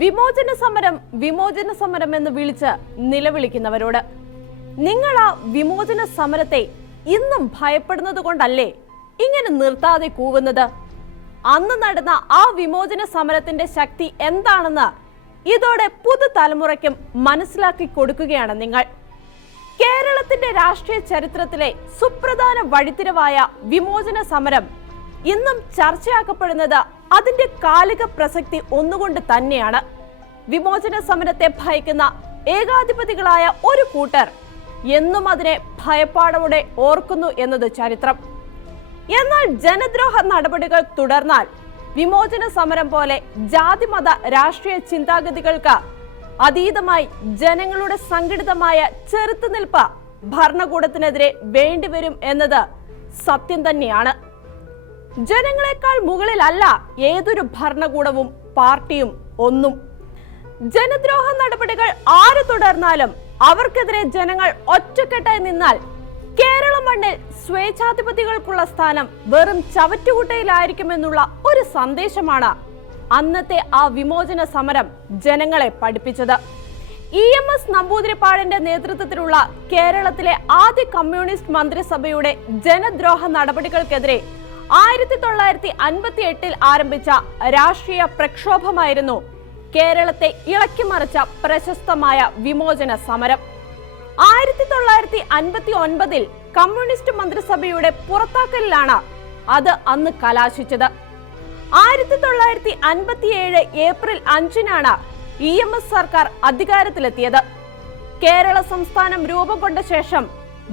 വിമോചന സമരം എന്ന് വിളിച്ച് നിലവിളിക്കുന്നവരോട് നിങ്ങൾ ആ വിമോചന സമരത്തെ ഇന്നും ഭയപ്പെടുന്നത് കൊണ്ടല്ലേ ഇങ്ങനെ നിർത്താതെ കൂവുന്നത്? അന്ന് നടന്ന ആ വിമോചന സമരത്തിന്റെ ശക്തി എന്താണെന്ന് ഇതോടെ പുതുതലമുറയ്ക്കും മനസ്സിലാക്കി കൊടുക്കുകയാണ് നിങ്ങൾ. കേരളത്തിന്റെ രാഷ്ട്രീയ ചരിത്രത്തിലെ സുപ്രധാന വഴിത്തിരിവായ വിമോചന സമരം ഇന്നും ചർച്ചയാക്കപ്പെടുന്നത് അതിന്റെ കാലിക പ്രസക്തി ഒന്നുകൊണ്ട് തന്നെയാണ്. വിമോചന സമരത്തെ ഭയക്കുന്ന ഏകാധിപതികളായ ഒരു കൂട്ടർ എന്നും അതിനെ ഭയപ്പാടോടെ ഓർക്കുന്നു എന്നത് ചരിത്രം. എന്നാൽ ജനദ്രോഹ നടപടികൾ തുടർന്നാൽ വിമോചന സമരം പോലെ ജാതിമത രാഷ്ട്രീയ ചിന്താഗതികൾക്ക് അതീതമായി ജനങ്ങളുടെ സംഘടിതമായ ചെറുത്തുനിൽപ്പ് ഭരണകൂടത്തിനെതിരെ വേണ്ടിവരും എന്നത് സത്യം തന്നെയാണ്. ജനങ്ങളെക്കാൾ മുകളിലല്ല ഏതൊരു ഭരണകൂടവും പാർട്ടിയും ഒന്നും. ജനദ്രോഹ നടപടികൾ ആര് തുടർന്നാലും അവർക്കെതിരെ ജനങ്ങൾ ഒറ്റക്കെട്ടായി നിന്നാൽ കേരള മണ്ണിൽ സ്വേച്ഛാധിപതികൾക്കുള്ള സ്ഥാനം വെറും ചവറ്റുകുട്ടയിലായിരിക്കുമെന്നുള്ള ഒരു സന്ദേശമാണ് അന്നത്തെ ആ വിമോചന സമരം ജനങ്ങളെ പഠിപ്പിച്ചത്. EMS നമ്പൂതിരിപ്പാടിന്റെ നേതൃത്വത്തിലുള്ള കേരളത്തിലെ ആദ്യ കമ്മ്യൂണിസ്റ്റ് മന്ത്രിസഭയുടെ ജനദ്രോഹ നടപടികൾക്കെതിരെ 1958 ആരംഭിച്ച രാഷ്ട്രീയ പ്രക്ഷോഭമായിരുന്നു കേരളത്തെ ഇളക്കിമറിച്ച പ്രശസ്തമായ വിമോചന സമരം. 1959 കമ്മ്യൂണിസ്റ്റ് മന്ത്രിസഭയുടെ പുറത്താക്കലിലാണ് അത് അന്ന് കലാശിച്ചത്. 1957 ഏപ്രിൽ 5-നാണ് EMS സർക്കാർ അധികാരത്തിലെത്തിയത്. കേരള സംസ്ഥാനം രൂപം കൊണ്ട ശേഷം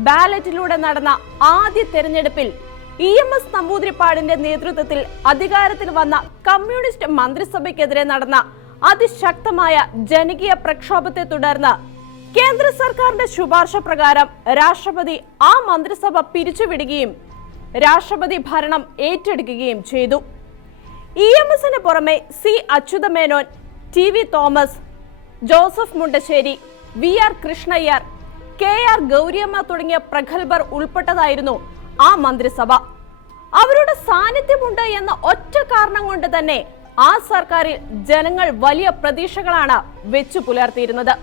ബാലറ്റിലൂടെ നടന്ന ആദ്യ തെരഞ്ഞെടുപ്പിൽ EMS നമ്പൂതിരിപ്പാടിന്റെ നേതൃത്വത്തിൽ അധികാരത്തിൽ വന്ന കമ്മ്യൂണിസ്റ്റ് മന്ത്രിസഭയ്ക്കെതിരെ നടന്ന അതിശക്തമായ ജനകീയ പ്രക്ഷോഭത്തെ തുടർന്ന് കേന്ദ്ര സർക്കാരിന്റെ ശുപാർശ പ്രകാരം രാഷ്ട്രപതി ആ മന്ത്രിസഭ പിരിച്ചുവിടുകയും രാഷ്ട്രപതി ഭരണം ഏറ്റെടുക്കുകയും ചെയ്തു. EMSന് പുറമെ C. Achutha Menon, TV. Thomas, Joseph Mundassery, VR. Krishna Iyer, KR. Gowriamma തുടങ്ങിയ പ്രഗത്ഭർ ഉൾപ്പെട്ടതായിരുന്നു ആ മന്ത്രിസഭ. അവരുടെ സാന്നിധ്യമുണ്ട് എന്ന ഒറ്റ കാരണം കൊണ്ട് തന്നെ ആ സർക്കാരിൽ ജനങ്ങൾ വലിയ പ്രതീക്ഷകളാണ് വെച്ചു പുലർത്തിയിരുന്നത്.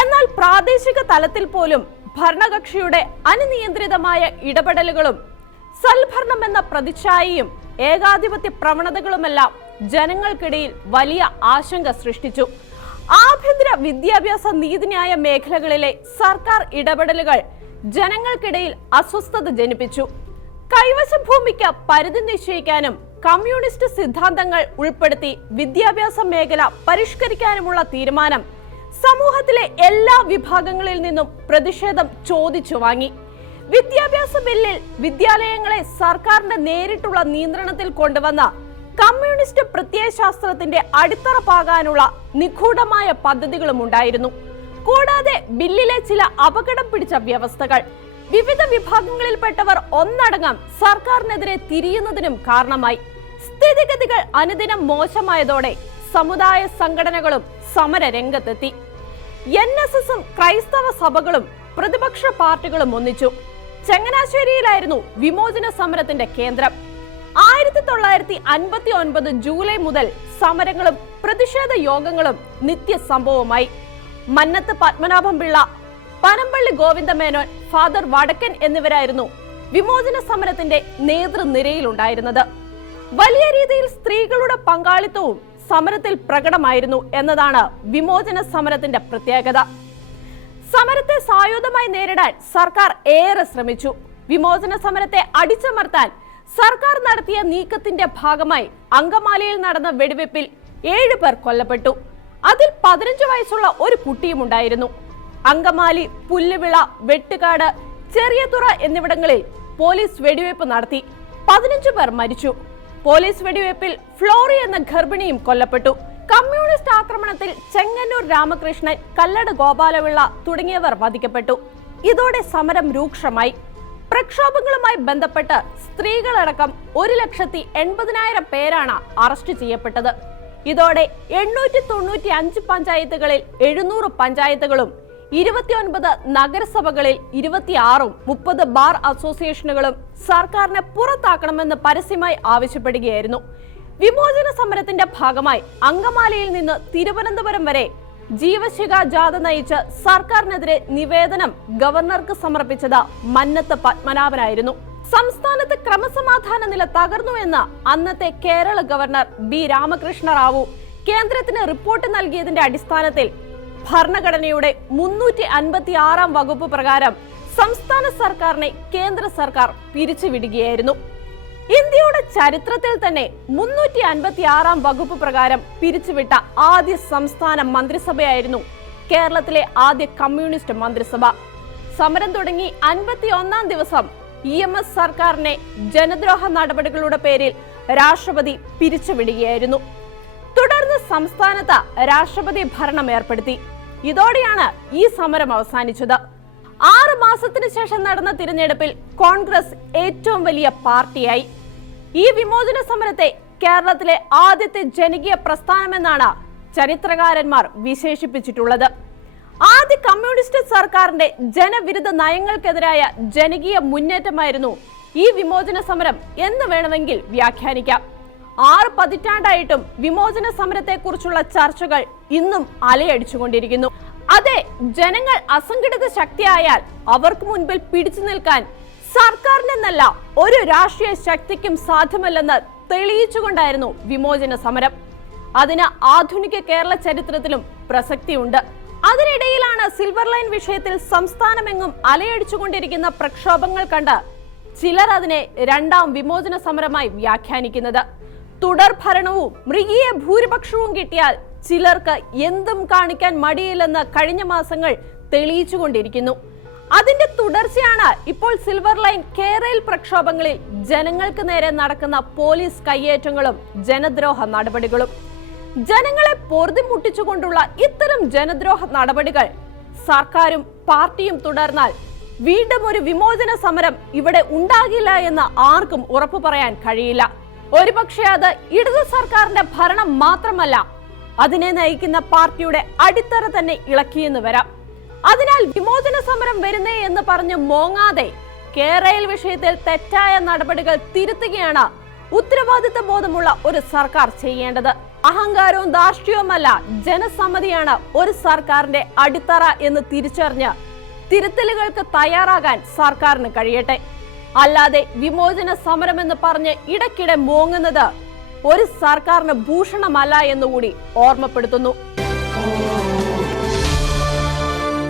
എന്നാൽ പ്രാദേശിക തലത്തിൽ പോലും ഭരണകക്ഷിയുടെ അനിയന്ത്രിതമായ ഇടപെടലുകളും സൽഭരണം എന്ന പ്രതിച്ഛായയും ഏകാധിപത്യ പ്രവണതകളുമെല്ലാം ജനങ്ങൾക്കിടയിൽ വലിയ ആശങ്ക സൃഷ്ടിച്ചു. ആഭ്യന്തര വിദ്യാഭ്യാസ നീതിന്യായ മേഖലകളിലെ സർക്കാർ ഇടപെടലുകൾ ജനങ്ങൾക്കിടയിൽ അസ്വസ്ഥത ജനിപ്പിച്ചു. കൈവശ ഭൂമിക്ക് പരിധി നിശ്ചയിക്കാനും കമ്മ്യൂണിസ്റ്റ് സിദ്ധാന്തങ്ങൾ ഉൾപ്പെടുത്തി വിദ്യാഭ്യാസ മേഖല പരിഷ്കരിക്കാനുമുള്ള തീരുമാനം സമൂഹത്തിലെ എല്ലാ വിഭാഗങ്ങളിൽ നിന്നും പ്രതിഷേധം ചോദിച്ചു വാങ്ങി. വിദ്യാഭ്യാസ ബില്ലിൽ വിദ്യാലയങ്ങളെ സർക്കാരിന്റെ നേരിട്ടുള്ള നിയന്ത്രണത്തിൽ കൊണ്ടുവന്ന കമ്മ്യൂണിസ്റ്റ് പ്രത്യയശാസ്ത്രത്തിന്റെ അടിത്തറ പാകാനുള്ള നിഗൂഢമായ പദ്ധതികളും ഉണ്ടായിരുന്നു. കൂടാതെ ബില്ലിലെ ചില അപകടം പിടിച്ച വ്യവസ്ഥകൾ വിവിധ വിഭാഗങ്ങളിൽപ്പെട്ടവർ ഒന്നടങ്കം സർക്കാരിനെതിരെ തിരിയുന്നതിനും കാരണമായി. സ്ഥിതിഗതികൾ അനുദിനം മോശമായതോടെ സമുദായ സംഘടനകളും സമര രംഗത്തെത്തി. NSSും ക്രൈസ്തവ സഭകളും പ്രതിപക്ഷ പാർട്ടികളും ഒന്നിച്ചു. ചങ്ങനാശ്ശേരിയിലായിരുന്നു വിമോചന സമരത്തിന്റെ കേന്ദ്രം. 1959 ജൂലൈ മുതൽ സമരങ്ങളും പ്രതിഷേധ യോഗങ്ങളും നിത്യസംഭവമായി. മന്നത്ത് പത്മനാഭം പിള്ള, പനമ്പള്ളി ഗോവിന്ദമേനോൻ, ഫാദർ വടക്കൻ എന്നിവരായിരുന്നു വിമോചന സമരത്തിന്റെ നേതൃനിരയിലുണ്ടായിരുന്നത്. വലിയ രീതിയിൽ സ്ത്രീകളുടെ പങ്കാളിത്തവും സമരത്തിൽ പ്രകടമായിരുന്നു എന്നതാണ് വിമോചന സമരത്തിന്റെ പ്രത്യേകത. സമരത്തെ സായുധമായി നേരിടാൻ സർക്കാർ ഏറെ ശ്രമിച്ചു. വിമോചന സമരത്തെ അടിച്ചമർത്താൻ സർക്കാർ നടത്തിയ നീക്കത്തിന്റെ ഭാഗമായി അങ്കമാലിയിൽ നടന്ന വെടിവെപ്പിൽ 7 പേർ കൊല്ലപ്പെട്ടു. അതിൽ 15 വയസ്സുള്ള ഒരു കുട്ടിയും ഉണ്ടായിരുന്നു. അങ്കമാലി, പുല്ലുവിള, വെട്ടുകാട്, ചെറിയതുറ എന്നിവിടങ്ങളിൽ പോലീസ് വെടിവെപ്പ് നടത്തി. 15 പേർ മരിച്ചു. പോലീസ് വെടിവെപ്പിൽ ഫ്ലോറി എന്ന ഗർഭിണിയും കൊല്ലപ്പെട്ടു. കമ്മ്യൂണിസ്റ്റ് ആക്രമണത്തിൽ ചെങ്ങന്നൂർ രാമകൃഷ്ണൻ, കല്ലട ഗോപാലപിള്ള തുടങ്ങിയവർ വധിക്കപ്പെട്ടു. ഇതോടെ സമരം രൂക്ഷമായി. പ്രക്ഷോഭങ്ങളുമായി ബന്ധപ്പെട്ട് സ്ത്രീകളടക്കം 1,80,000 പേരാണ് അറസ്റ്റ് ചെയ്യപ്പെട്ടത്. ഇതോടെ 895 പഞ്ചായത്തുകളിൽ 700 പഞ്ചായത്തുകളും 29 നഗരസഭകളിൽ 26ഉം 30 ബാർ അസോസിയേഷനുകളും സർക്കാരിനെ പുറത്താക്കണമെന്ന് പരസ്യമായി ആവശ്യപ്പെടുകയായിരുന്നു. വിമോചന സമരത്തിന്റെ ഭാഗമായി അങ്കമാലിയിൽ നിന്ന് തിരുവനന്തപുരം വരെ ജീവശിഖ ജാഥ നയിച്ച് സർക്കാരിനെതിരെ നിവേദനം ഗവർണർക്ക് സമർപ്പിച്ചത് മന്നത്ത് പത്മനാഭനായിരുന്നു. സംസ്ഥാനത്ത് ക്രമസമാധാന നില തകർന്നു എന്ന് അന്നത്തെ കേരള ഗവർണർ ബി രാമകൃഷ്ണ റാവു കേന്ദ്രത്തിന് റിപ്പോർട്ട് നൽകിയതിന്റെ അടിസ്ഥാനത്തിൽ ഭരണഘടനയുടെ 356 വകുപ്പ് പ്രകാരം സംസ്ഥാന സർക്കാരിനെ കേന്ദ്ര സർക്കാർ പിരിച്ചുവിടുകയായിരുന്നു. ഇന്ത്യയുടെ ചരിത്രത്തിൽ തന്നെ 356 വകുപ്പ് പ്രകാരം പിരിച്ചുവിട്ട ആദ്യ സംസ്ഥാന മന്ത്രിസഭയായിരുന്നു കേരളത്തിലെ ആദ്യ കമ്മ്യൂണിസ്റ്റ് മന്ത്രിസഭ. സമരം തുടങ്ങി 51-ാം ദിവസം EMS സർക്കാരിനെ ജനദ്രോഹ നടപടികളുടെ പേരിൽ രാഷ്ട്രപതി പിരിച്ചുവിടുകയായിരുന്നു. തുടർന്ന് സംസ്ഥാനത്ത് രാഷ്ട്രപതി ഭരണം ഏർപ്പെടുത്തി. ഇതോടെയാണ് ഈ സമരം അവസാനിച്ചത്. 6 മാസത്തിന് ശേഷം നടന്ന തിരഞ്ഞെടുപ്പിൽ കോൺഗ്രസ് ഏറ്റവും വലിയ പാർട്ടിയായി. ഈ വിമോചന സമരത്തെ കേരളത്തിലെ ആദ്യത്തെ ജനകീയ പ്രസ്ഥാനമെന്നാണ് ചരിത്രകാരന്മാർ വിശേഷിപ്പിച്ചിട്ടുള്ളത്. ആദ്യ കമ്മ്യൂണിസ്റ്റ് സർക്കാരിന്റെ ജനവിരുദ്ധ നയങ്ങൾക്കെതിരായ ജനകീയ മുന്നേറ്റമായിരുന്നു ഈ വിമോചന സമരം എന്ന് വേണമെങ്കിൽ വ്യാഖ്യാനിക്കാം. 6 പതിറ്റാണ്ടായിട്ടും വിമോചന സമരത്തെക്കുറിച്ചുള്ള ചർച്ചകൾ ഇന്നും അലയടിച്ചുകൊണ്ടിരിക്കുന്നു. അതെ, ജനങ്ങൾ അസംഘടിത ശക്തിയായാൽ അവർക്ക് മുൻപിൽ പിടിച്ചു നിൽക്കാൻ സർക്കാരിനെന്നല്ല ഒരു രാഷ്ട്രീയ ശക്തിക്കും സാധ്യമല്ലെന്ന് തെളിയിച്ചുകൊണ്ടായിരുന്നു വിമോചന സമരം. അതിന് ആധുനിക കേരള ചരിത്രത്തിലും പ്രസക്തിയുണ്ട്. അതിനിടയിലാണ് സിൽവർ ലൈൻ വിഷയത്തിൽ സംസ്ഥാനമെങ്ങും അലയടിച്ചുകൊണ്ടിരിക്കുന്ന പ്രക്ഷോഭങ്ങൾ കണ്ട് ചിലർ അതിനെ രണ്ടാം വിമോചന സമരമായി വ്യാഖ്യാനിക്കുന്നത്. തുടർ ഭരണവും മൃഗീയ ഭൂരിപക്ഷവും കിട്ടിയാൽ ചിലർക്ക് എന്തും കാണിക്കാൻ മടിയില്ലെന്ന് കഴിഞ്ഞ മാസങ്ങൾ തെളിയിച്ചുകൊണ്ടിരിക്കുന്നു. അതിന്റെ തുടർച്ചയാണ് ഇപ്പോൾ സിൽവർ ലൈൻ കേരള പ്രക്ഷോഭങ്ങളിൽ ജനങ്ങൾക്ക് നേരെ നടക്കുന്ന പോലീസ് കയ്യേറ്റങ്ങളും ജനദ്രോഹ നടപടികളും. ജനങ്ങളെ പൊറുതിമുട്ടിച്ചുകൊണ്ടുള്ള ഇത്തരം ജനദ്രോഹ നടപടികൾ സർക്കാരും പാർട്ടിയും തുടർന്നാൽ വീണ്ടും ഒരു വിമോചന സമരം ഇവിടെ ഉണ്ടാകില്ല എന്ന് ആർക്കും ഉറപ്പു പറയാൻ കഴിയില്ല. ഒരുപക്ഷെ അത് ഇടതു സർക്കാരിന്റെ ഭരണം മാത്രമല്ല, അതിനെ നയിക്കുന്ന പാർട്ടിയുടെ അടിത്തറ തന്നെ ഇളക്കിയെന്ന് വരാം. അതിനാൽ വിമോചന സമരം വരുന്നേ എന്ന് പറഞ്ഞ് മോങ്ങാതെ കേരള വിഷയത്തിൽ തെറ്റായ നടപടികൾ തിരുത്തുകയാണ് ഉത്തരവാദിത്ത ബോധമുള്ള ഒരു സർക്കാർ ചെയ്യേണ്ടത്. അഹങ്കാരവും ധാർഷ്ട്യവുമല്ല, ജനസമ്മതിയാണ് ഒരു സർക്കാരിന്റെ അടിത്തറ എന്ന് തിരിച്ചറിഞ്ഞ് തിരുത്തലുകൾക്ക് തയ്യാറാകാൻ സർക്കാരിന് കഴിയട്ടെ. അല്ലാതെ വിമോചന സമരമെന്ന് പറഞ്ഞ് ഇടയ്ക്കിടെ മോങ്ങുന്നത് ഒരു സർക്കാരിന് ഭൂഷണമല്ല എന്നുകൂടി ഓർമ്മപ്പെടുത്തുന്നു.